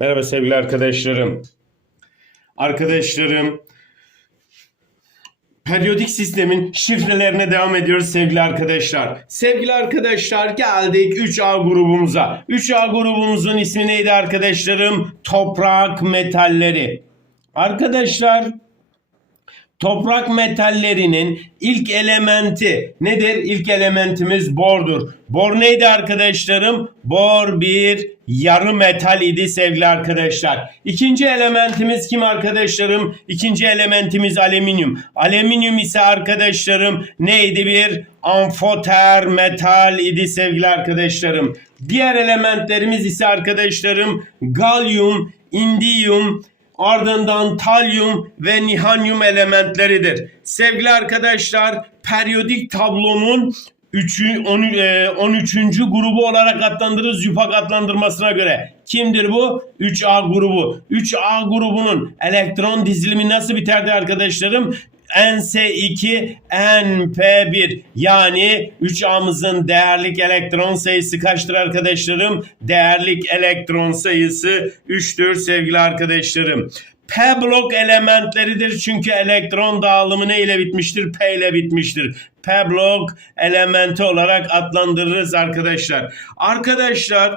Merhaba sevgili arkadaşlarım. Arkadaşlarım, periyodik sistemin şifrelerine devam ediyoruz sevgili arkadaşlar. Sevgili arkadaşlar geldik 3A grubumuza. 3A grubumuzun ismi neydi arkadaşlarım? Toprak metalleri. Arkadaşlar Toprak metallerinin ilk elementi nedir? İlk elementimiz bordur. Bor neydi arkadaşlarım? Bor bir yarı metal idi sevgili arkadaşlar. İkinci elementimiz kim arkadaşlarım? İkinci elementimiz alüminyum. Alüminyum ise arkadaşlarım neydi? Bir amfoter metal idi sevgili arkadaşlarım. Diğer elementlerimiz ise arkadaşlarım galyum, indiyum, ardından talyum ve nihanyum elementleridir. Sevgili arkadaşlar, periyodik tablonun 3. 13. grubu olarak adlandırırız yupak adlandırmasına göre. Kimdir bu? 3A grubu. 3A grubunun elektron dizilimi nasıl biterdi arkadaşlarım? NS2 NP1 yani 3A'mızın değerlik elektron sayısı kaçtır arkadaşlarım? Değerlik elektron sayısı 3'tür sevgili arkadaşlarım. P blok elementleridir çünkü elektron dağılımı ne ile bitmiştir? P ile bitmiştir. P blok elementi olarak adlandırırız arkadaşlar. Arkadaşlar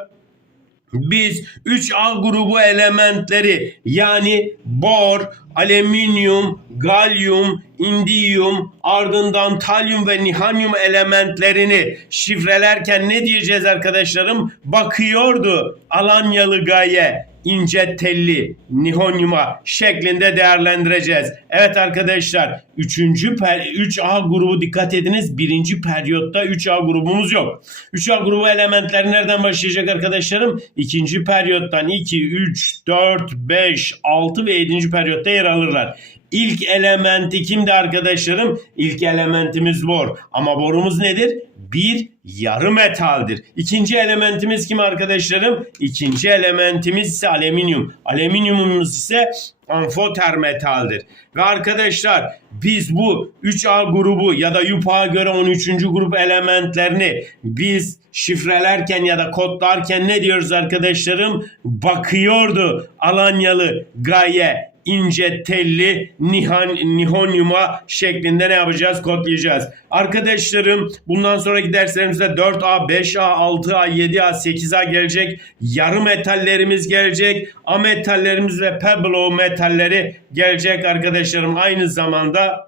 biz 3A grubu elementleri yani bor, alüminyum, galyum, indiyum, ardından talyum ve nihanyum elementlerini şifrelerken ne diyeceğiz arkadaşlarım? Bakıyordu Alanyalı gaye ince telli nihonyuma şeklinde değerlendireceğiz. Evet arkadaşlar 3. 3A grubu dikkat ediniz. Birinci periyotta 3A grubumuz yok. 3A grubu elementleri nereden başlayacak arkadaşlarım? İkinci periyottan 2, 3, 4, 5, 6 ve 7. periyotta yer alırlar. İlk elementi kimdi arkadaşlarım? İlk elementimiz bor. Ama borumuz nedir? Bir yarı metaldir. İkinci elementimiz kim arkadaşlarım? İkinci elementimiz ise alüminyum. Alüminyumumuz ise amfoter metaldir. Ve arkadaşlar biz bu 3A grubu ya da YUPA'ya göre 13. grup elementlerini biz şifrelerken ya da kodlarken ne diyoruz arkadaşlarım? Bakıyordu Alanyalı Gaye ince telli nihan, nihonyuma şeklinde ne yapacağız? Kodlayacağız. Arkadaşlarım bundan sonraki derslerimizde 4A, 5A, 6A, 7A, 8A gelecek. Yarı metallerimiz gelecek. A metallerimiz ve pebble metalleri gelecek arkadaşlarım. Aynı zamanda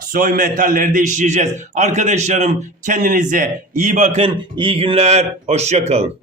soy metalleri de işleyeceğiz. Arkadaşlarım kendinize iyi bakın. İyi günler. Hoşçakalın.